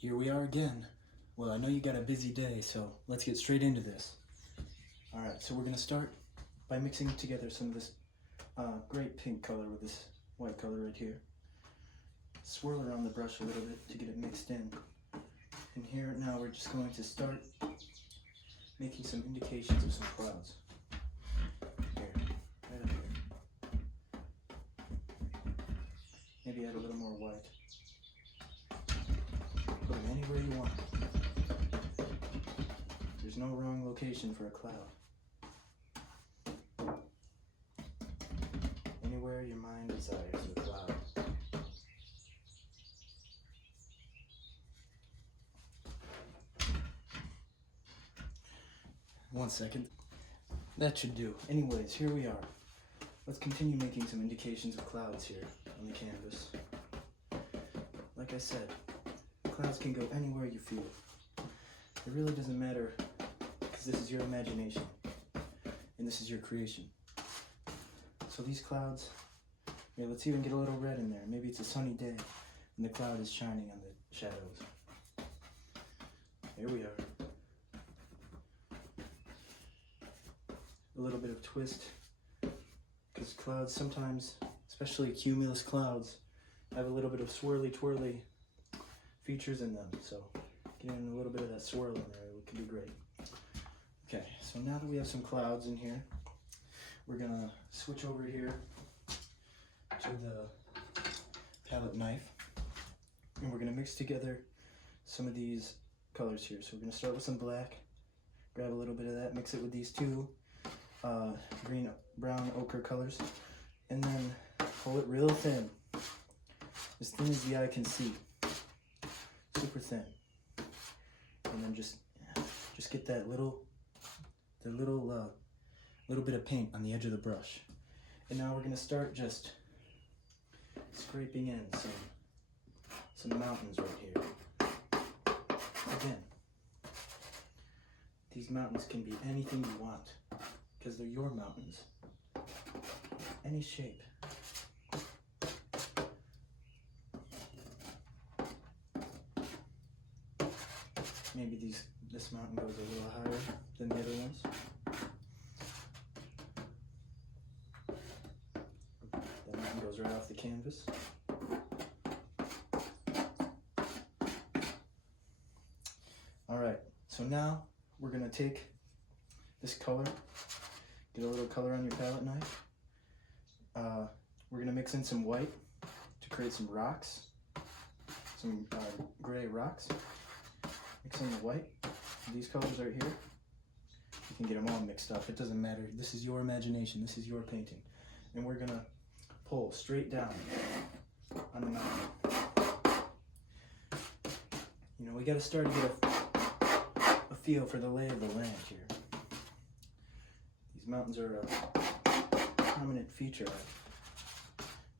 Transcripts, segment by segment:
Here we are again. Well, I know you got a busy day, so let's get straight into this. Alright, so we're going to start by mixing together some of this great pink color with this white color right here. Swirl around the brush a little bit to get it mixed in. And here now we're just going to start making some indications of some clouds. Here, right up here. Maybe add a little more white. Put it anywhere you want. There's no wrong location for a cloud. Anywhere your mind desires a cloud. One second. That should do. Anyways, here we are. Let's continue making some indications of clouds here on the canvas. Like I said, clouds can go anywhere you feel. It really doesn't matter, because this is your imagination and this is your creation. So these clouds, here, let's even get a little red in there. Maybe it's a sunny day and the cloud is shining on the shadows. Here we are. A little bit of twist, because clouds sometimes, especially cumulus clouds, have a little bit of swirly twirly features in them, so getting a little bit of that swirl in there could be great. Okay, so now that we have some clouds in here, we're gonna switch over here to the palette knife, and we're gonna mix together some of these colors here. So we're gonna start with some black, grab a little bit of that, mix it with these two green, brown, ochre colors, and then pull it real thin, as thin as the eye can see, super thin, and then just get that little bit of paint on the edge of the brush. And now we're gonna start just scraping in some mountains right here. Again, these mountains can be anything you want, because they're your mountains. Any shape. Maybe this mountain goes a little higher than the other ones. That mountain goes right off the canvas. Alright, so now we're going to take this color, get a little color on your palette knife. We're going to mix in some white to create some rocks, some gray rocks. Mix in the white, these colors right here. You can get them all mixed up, it doesn't matter. This is your imagination, this is your painting. And we're going to pull straight down on the mountain. You know, we got to start to get a feel for the lay of the land here. These mountains are a prominent feature of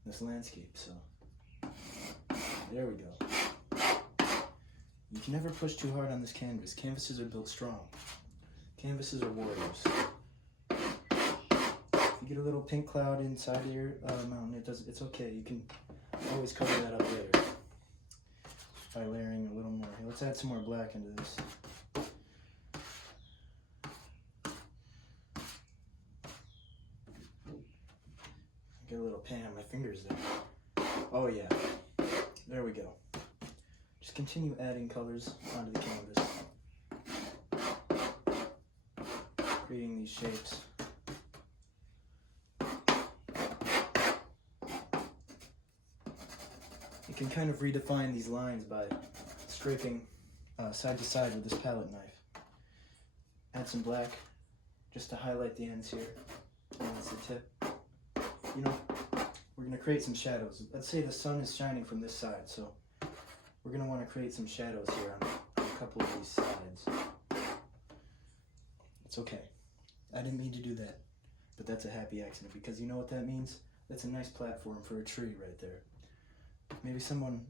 this landscape, so there we go. You can never push too hard on this canvas. Canvases are built strong. Canvases are warriors. If you get a little pink cloud inside of your mountain, it's okay. You can always cover that up later by layering a little more. Here, let's add some more black into this. Get a little paint on my fingers there. Oh yeah, there we go. Just continue adding colors onto the canvas, creating these shapes. You can kind of redefine these lines by scraping side to side with this palette knife. Add some black just to highlight the ends here, and that's the tip. You know, we're going to create some shadows. Let's say the sun is shining from this side, so we're going to want to create some shadows here on a couple of these sides. It's okay. I didn't mean to do that, but that's a happy accident, because you know what that means? That's a nice platform for a tree right there. Maybe someone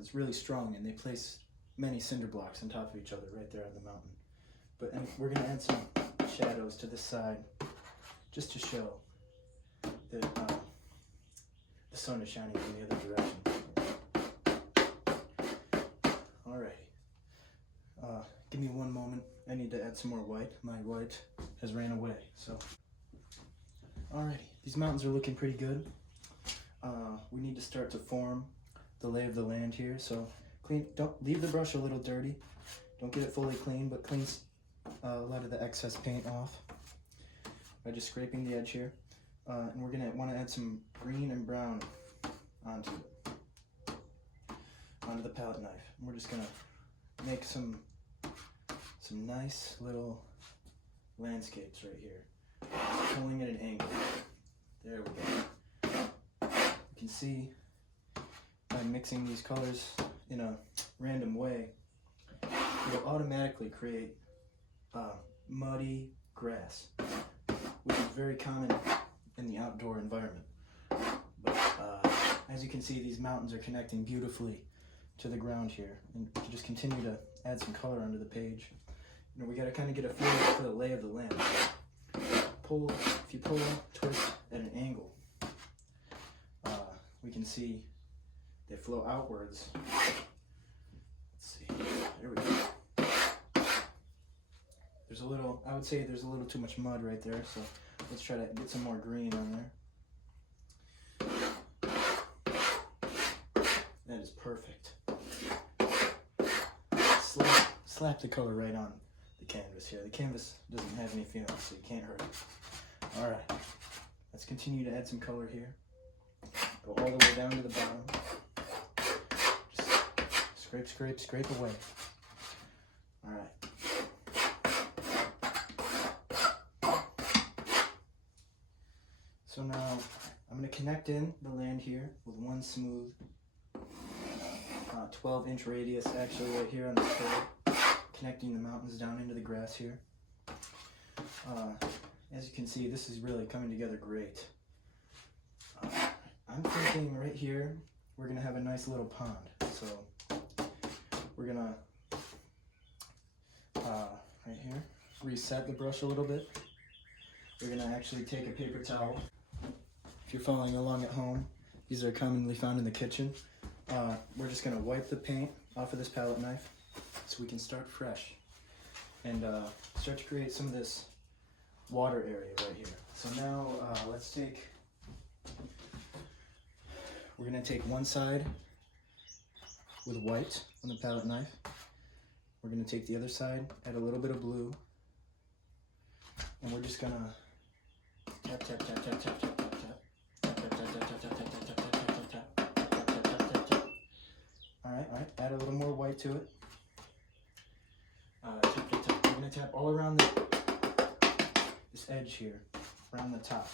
is really strong and they place many cinder blocks on top of each other right there on the mountain. And we're going to add some shadows to this side just to show that the sun is shining from the other direction. Alrighty. Give me one moment. I need to add some more white. My white has ran away, so. Alrighty, these mountains are looking pretty good. We need to start to form the lay of the land here, so don't leave the brush a little dirty. Don't get it fully clean, but clean a lot of the excess paint off by just scraping the edge here. And we're gonna want to add some green and brown onto the palette knife. And we're just gonna make some nice little landscapes right here. Just pulling at an angle. There we go. You can see by mixing these colors in a random way, it'll automatically create muddy grass, which is very common in the outdoor environment. But as you can see, these mountains are connecting beautifully to the ground here, and to just continue to add some color onto the page. You know, we got to kind of get a feel for the lay of the land. If you pull, twist at an angle, we can see they flow outwards. Let's see, there we go. There's a little, I would say there's a little too much mud right there, so let's try to get some more green on there. That is perfect. Slap the color right on the canvas here. The canvas doesn't have any feelings, so you can't hurt it. Alright, let's continue to add some color here. Go all the way down to the bottom. Just scrape away. Alright. So now I'm going to connect in the land here with one smooth 12-inch radius actually right here on the curve, connecting the mountains down into the grass here. As you can see, this is really coming together great. I'm thinking right here we're going to have a nice little pond. So we're going to, right here, reset the brush a little bit. We're going to actually take a paper towel. If you're following along at home, these are commonly found in the kitchen. We're just going to wipe the paint off of this palette knife so we can start fresh and start to create some of this water area right here. So now we're going to take one side with white on the palette knife. We're going to take the other side, add a little bit of blue, and we're just going to tap, tap, tap, tap, tap, tap. Alright, add a little more white to it. Tap, tap, tap. We're going to tap all around this edge here, around the top.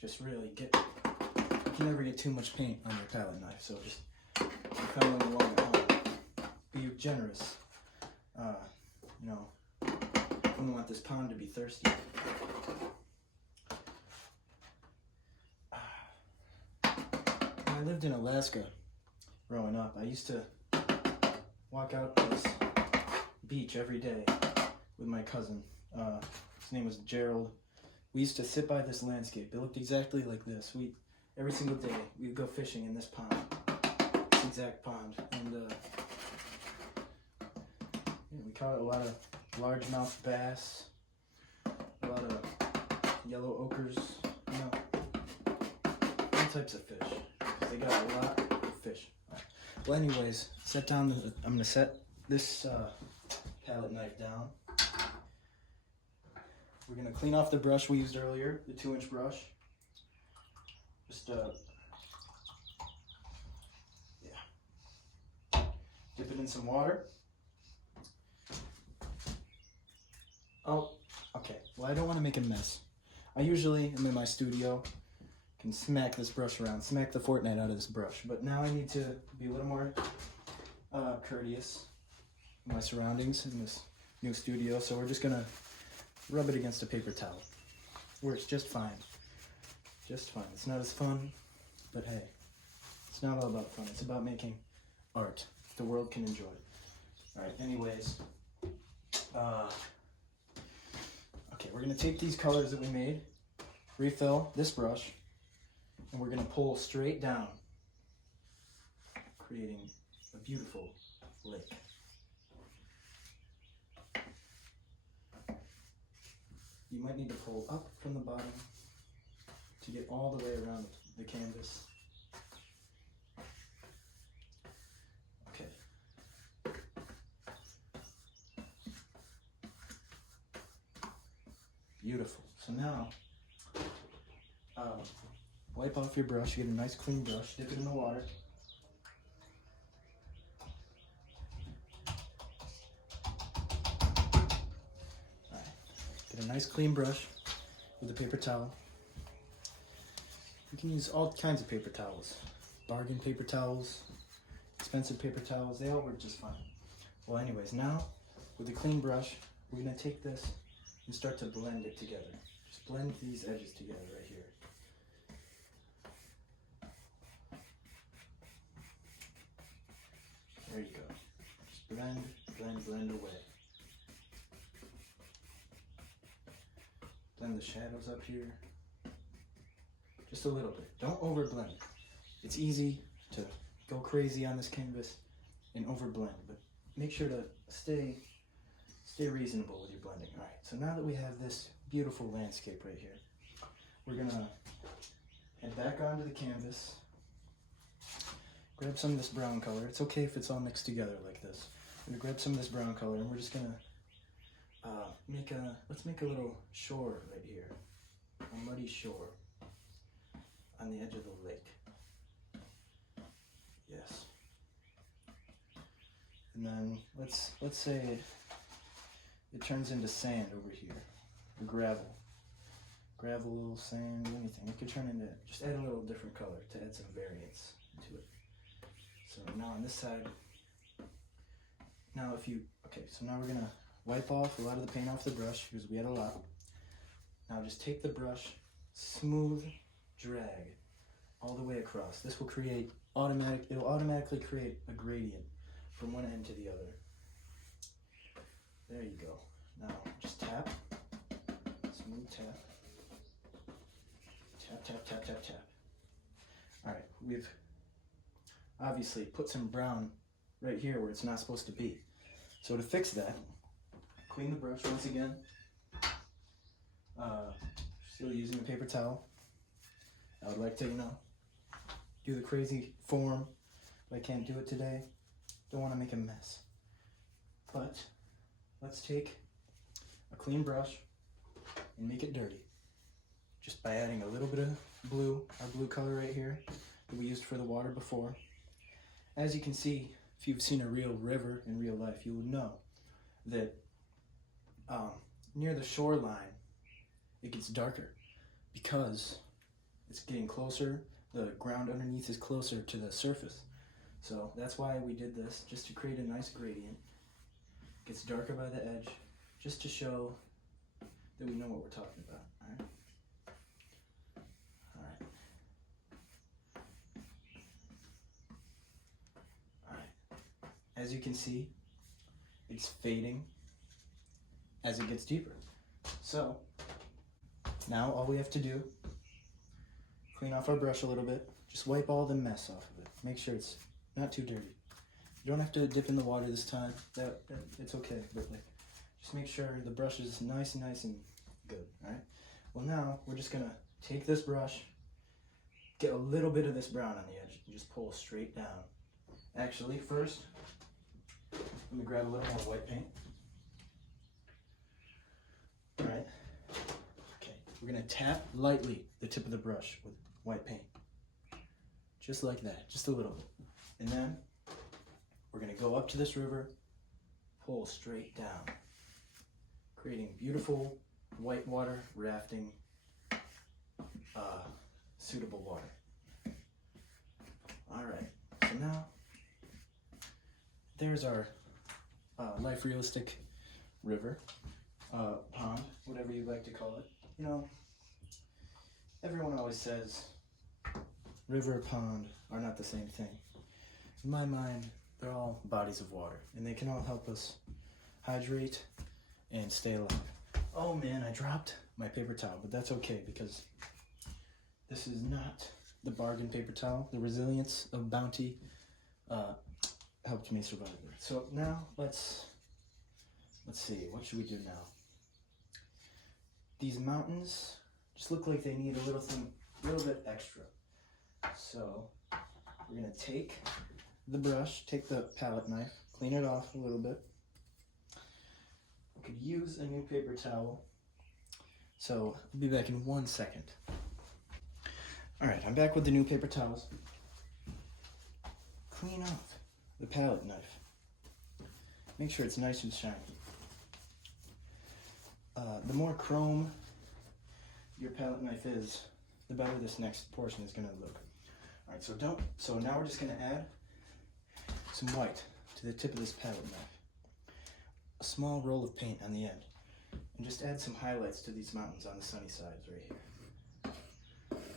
Just really you can never get too much paint on your palette knife, so just following along at home. Be generous. You know, you don't want this pond to be thirsty. When I lived in Alaska growing up, I used to walk out to this beach every day with my cousin. His name was Gerald. We used to sit by this landscape. It looked exactly like this. Every single day we'd go fishing in this pond, this exact pond, and we caught a lot of largemouth bass, a lot of yellow ochres, you know, all types of fish. They got a lot of fish. Well, anyways, I'm gonna set this palette knife down. We're gonna clean off the brush we used earlier, the 2-inch brush. Just dip it in some water. Oh, okay. Well, I don't want to make a mess. I usually am in my studio, can smack this brush around, smack the Fortnite out of this brush. But now I need to be a little more courteous in my surroundings in this new studio. So we're just gonna rub it against a paper towel. Works just fine. Just fine. It's not as fun, but hey, it's not all about fun. It's about making art the world can enjoy. All right. Anyways, okay, we're gonna take these colors that we made, refill this brush, and we're gonna pull straight down, creating a beautiful lake. you might need to pull up from the bottom to get all the way around the canvas. Okay. Beautiful. So now, wipe off your brush. You get a nice clean brush. Dip it in the water. Alright. Get a nice clean brush with a paper towel. You can use all kinds of paper towels. Bargain paper towels, expensive paper towels, they all work just fine. Well anyways, now with a clean brush, we're going to take this and start to blend it together. Just blend these edges together right here. There you go. Just blend, blend, blend away. Blend the shadows up here. Just a little bit. Don't overblend. It's easy to go crazy on this canvas and overblend, but make sure to stay reasonable with your blending. All right, so now that we have this beautiful landscape right here, we're gonna head back onto the canvas, grab some of this brown color. It's okay if it's all mixed together like this. I'm gonna grab some of this brown color and we're just gonna let's make a little shore right here, a muddy shore on the edge of the lake. Yes. And then let's say it turns into sand over here, or gravel. Gravel, sand, anything. It could turn into, just add a little different color to add some variance to it. So now on this side, so now we're gonna wipe off a lot of the paint off the brush because we had a lot. Now just take the brush, smooth drag all the way across. This will create it'll automatically create a gradient from one end to the other. There you go. Now just tap, smooth tap, tap, tap, tap, tap, tap. All right, we've obviously put some brown right here where it's not supposed to be. So to fix that, clean the brush once again. Still using a paper towel. I would like to, do the crazy form, but I can't do it today. Don't want to make a mess. But let's take a clean brush and make it dirty. Just by adding a little bit of blue, our blue color right here that we used for the water before. As you can see, if you've seen a real river in real life, you would know that near the shoreline, it gets darker because it's getting closer. The ground underneath is closer to the surface. So that's why we did this, just to create a nice gradient. It gets darker by the edge, just to show that we know what we're talking about. All right. As you can see, it's fading as it gets deeper. So now all we have to do, clean off our brush a little bit, just wipe all the mess off of it. Make sure it's not too dirty. You don't have to dip in the water this time. It's okay, but just make sure the brush is nice and good. All right. Well, now we're just gonna take this brush, get a little bit of this brown on the edge, and just pull straight down. Actually, first, let me grab a little more white paint. All right. Okay. We're gonna tap lightly the tip of the brush with white paint, just like that, just a little bit, and then we're gonna go up to this river, pull straight down, creating beautiful whitewater rafting, suitable water. All right, so now there's our life realistic river, pond, whatever you'd like to call it. Everyone always says river and pond are not the same thing. In my mind, they're all bodies of water, and they can all help us hydrate and stay alive. Oh man, I dropped my paper towel, but that's okay because this is not the bargain paper towel. The resilience of Bounty helped me survive there. So now let's see, what should we do now? these mountains just look like they need a little bit extra. So we're gonna take the brush, take the palette knife, clean it off a little bit. We could use a new paper towel. So I'll be back in 1 second. All right, I'm back with the new paper towels. Clean off the palette knife. Make sure it's nice and shiny. The more chrome your palette knife is, the better this next portion is gonna look. All right, so now we're just gonna add some white to the tip of this palette knife. A small roll of paint on the end. And just add some highlights to these mountains on the sunny sides right here.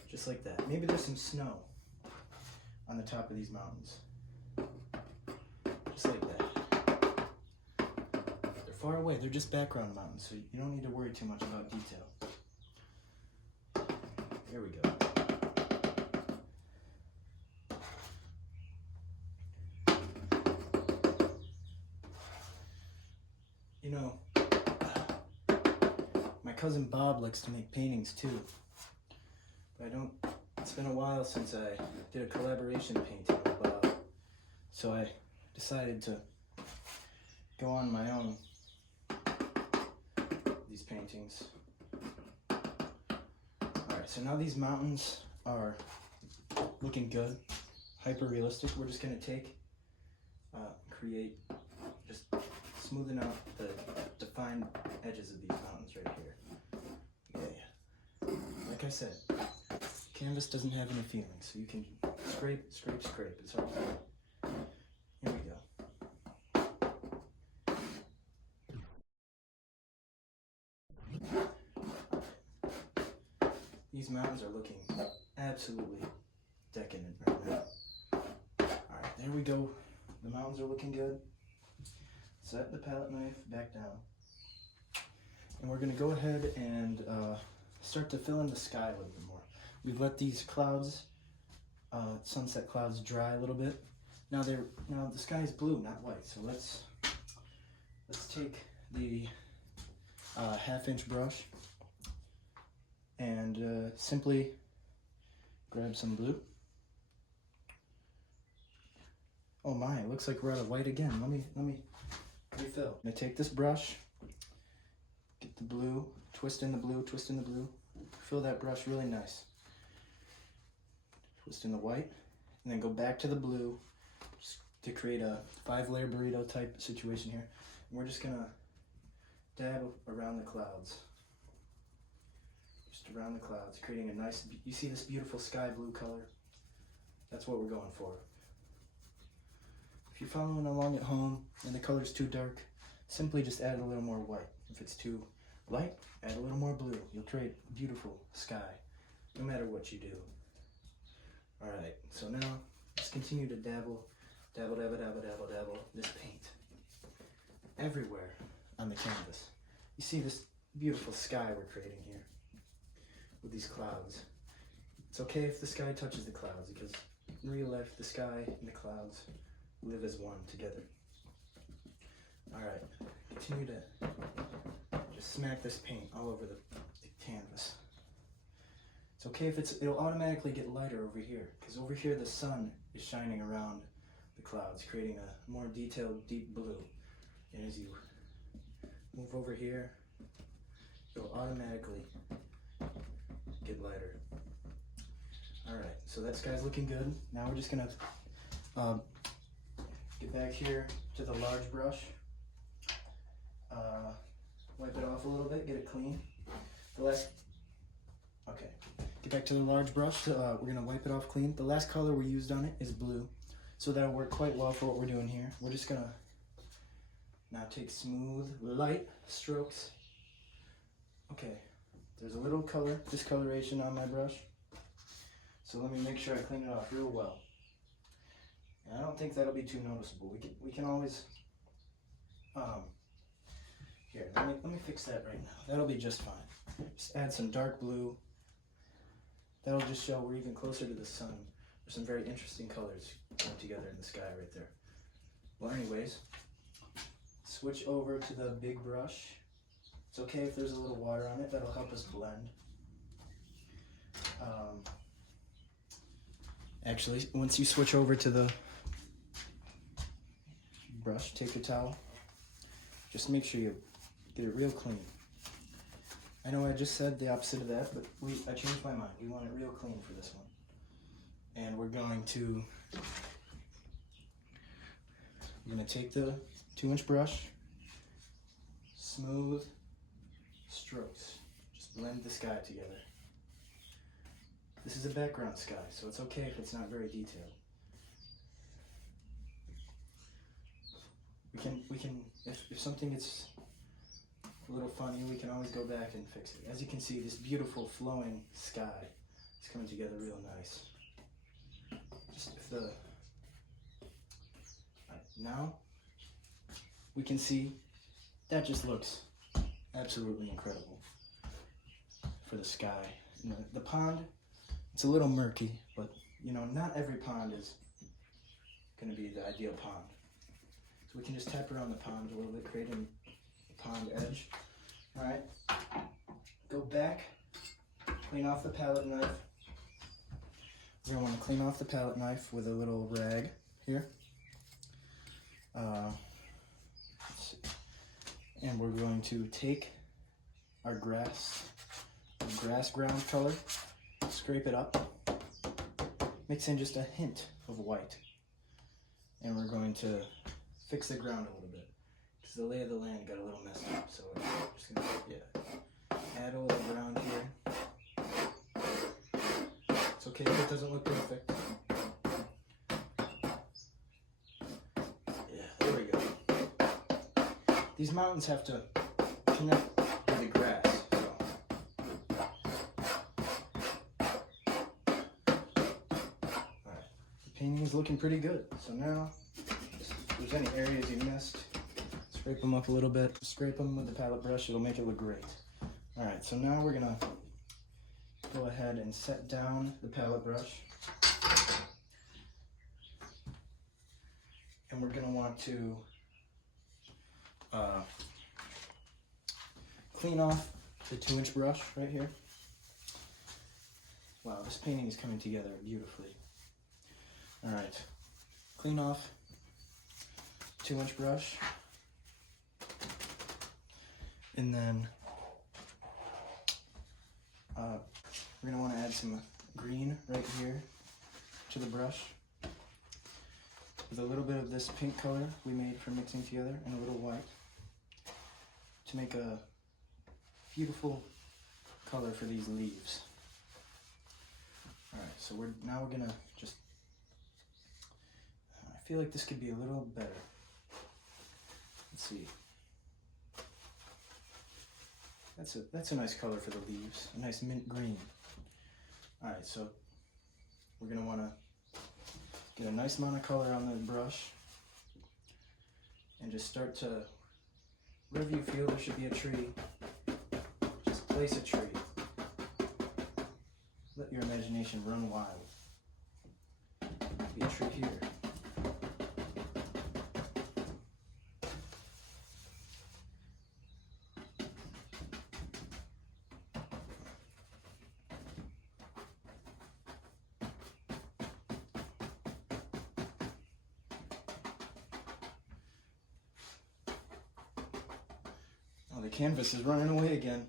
Just like that. Maybe there's some snow on the top of these mountains. Just like that. They're far away, they're just background mountains, so you don't need to worry too much about detail. There we go. You know, my cousin Bob likes to make paintings too, but it's been a while since I did a collaboration painting with Bob, so I decided to go on my own these paintings. Alright, so now these mountains are looking good, hyper realistic. We're just going to just smoothing out the defined edges of these mountains right here. Yeah. Like I said, canvas doesn't have any feelings, so you can scrape. It's hard to do. Here we go. These mountains are looking absolutely decadent right now. Alright, there we go. The mountains are looking good. Set the palette knife back down. And we're going to go ahead and start to fill in the sky a little bit more. We've let these clouds, sunset clouds, dry a little bit. Now the sky is blue, not white. So let's take the 1/2-inch brush and simply grab some blue. Oh my, it looks like we're out of white again. Let me refill. I'm gonna take this brush, get the blue, twist in the blue, fill that brush really nice. Twist in the white, and then go back to the blue just to create a 5-layer burrito type situation here. And we're just gonna dab around the clouds. Just around the clouds, creating a nice, you see this beautiful sky blue color? That's what we're going for. If you're following along at home and the color's too dark, simply just add a little more white. If it's too light, add a little more blue. You'll create a beautiful sky, no matter what you do. Alright, so now let's continue to dabble this paint everywhere on the canvas. You see this beautiful sky we're creating here with these clouds. It's okay if the sky touches the clouds, because in real life the sky and the clouds live as one together. Alright, continue to just smack this paint all over the canvas. It's okay if it'll automatically get lighter over here, because over here the sun is shining around the clouds, creating a more detailed deep blue. And as you move over here, it'll automatically get lighter. Alright, so that sky's looking good. Now we're just gonna get back here to the large brush, wipe it off a little bit, get it clean. Get back to the large brush. We're gonna wipe it off clean. The last color we used on it is blue, so that'll work quite well for what we're doing here. We're just gonna now take smooth, light strokes. Okay, there's a little discoloration on my brush, so let me make sure I clean it off real well. And I don't think that'll be too noticeable. We can always here, let me fix that right now. That'll be just fine. Just add some dark blue. That'll just show we're even closer to the sun. There's some very interesting colors coming together in the sky right there. Well, anyways, switch over to the big brush. It's okay if there's a little water on it, that'll help us blend. Actually, once you switch over to the brush, take your towel, just make sure you get it real clean. I know I just said the opposite of that, but I changed my mind. We want it real clean for this one. And we're going to take the 2-inch brush, smooth strokes. Just blend the sky together. This is a background sky, so it's okay if it's not very detailed. We can if something gets a little funny, we can always go back and fix it. As you can see, this beautiful flowing sky is coming together real nice. Just if the now we can see that just looks absolutely incredible for the sky. You know, the pond, it's a little murky, but you know, not every pond is going to be the ideal pond. So we can just tap around the pond a little bit, creating a pond edge. All right, go back, clean off the palette knife. We're going to want to clean off the palette knife with a little rag here. Let's see. And we're going to take our grass ground color, scrape it up, mix in just a hint of white, and we're going to fix the ground a little bit because the lay of the land got a little messed up. So we're just gonna add a little brown here. It's okay if it doesn't look perfect. Yeah, there we go. These mountains have to connect with the grass. Painting is looking pretty good. So now, if there's any areas you missed, scrape them up a little bit. Scrape them with the palette brush, it'll make it look great. All right, so now we're gonna go ahead and set down the palette brush. And we're gonna want to clean off the 2-inch brush right here. Wow, this painting is coming together beautifully. All right, clean off 2-inch brush, and then we're gonna want to add some green right here to the brush with a little bit of this pink color we made from mixing together and a little white to make a beautiful color for these leaves. All right, so now we're gonna just. I feel like this could be a little better. Let's see. That's a nice color for the leaves, a nice mint green. All right, so we're gonna want to get a nice amount of color on the brush and just start to, wherever you feel there should be a tree, just place a tree. Let your imagination run wild. Be a tree here. The canvas is running away again.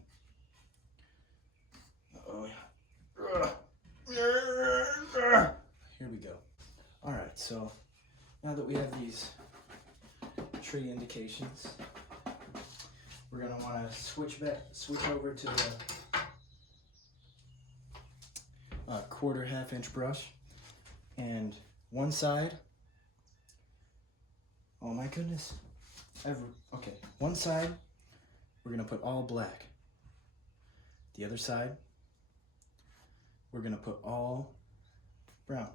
Uh-oh. Here we go. All right, so now that we have these tree indications, we're gonna want to switch over to the 1/4 half-inch brush, and one side. Oh my goodness. Okay, one side. We're gonna put all black. The other side, we're gonna put all brown.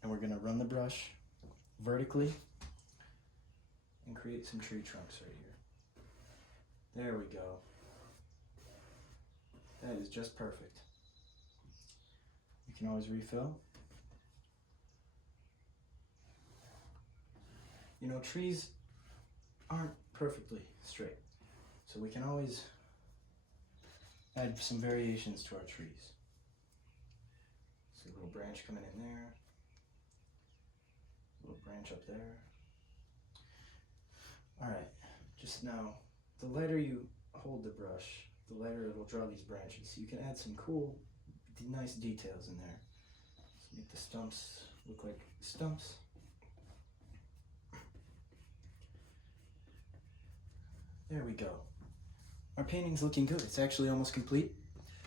And we're gonna run the brush vertically and create some tree trunks right here. There we go. That is just perfect. You can always refill. You know, trees aren't perfectly straight. So we can always add some variations to our trees. See a little branch coming in there, a little branch up there. Alright, just now, the lighter you hold the brush, the lighter it will draw these branches. You can add some cool, nice details in there. So make the stumps look like stumps. There we go. Our painting's looking good. It's actually almost complete.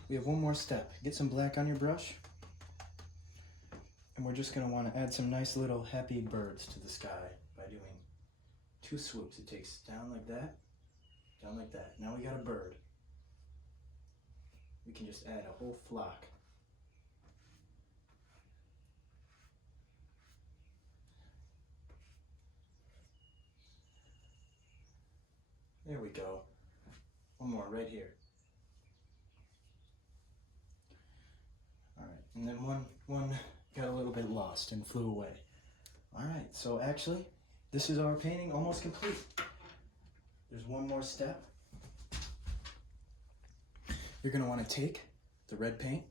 We have one more step. Get some black on your brush. And we're just going to want to add some nice little happy birds to the sky by doing 2 swoops. It takes down like that, down like that. Now we got a bird. We can just add a whole flock. There we go. One more right here. Alright, and then one got a little bit lost and flew away. Alright, so actually, this is our painting almost complete. There's one more step. You're going to want to take the red paint,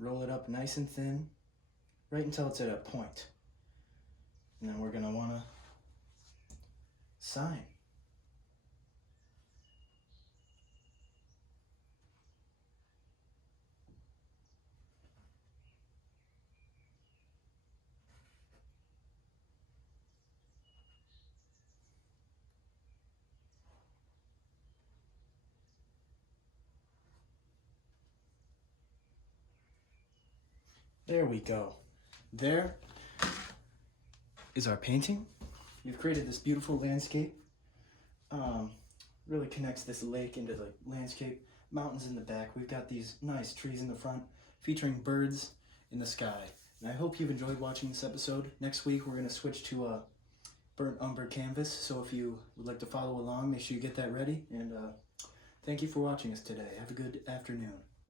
roll it up nice and thin, right until it's at a point. And then we're going to want to sign. There we go. There is our painting. We've created this beautiful landscape. Really connects this lake into the landscape. Mountains in the back. We've got these nice trees in the front featuring birds in the sky. And I hope you've enjoyed watching this episode. Next week we're going to switch to a burnt umber canvas. So if you would like to follow along, make sure you get that ready. And thank you for watching us today. Have a good afternoon.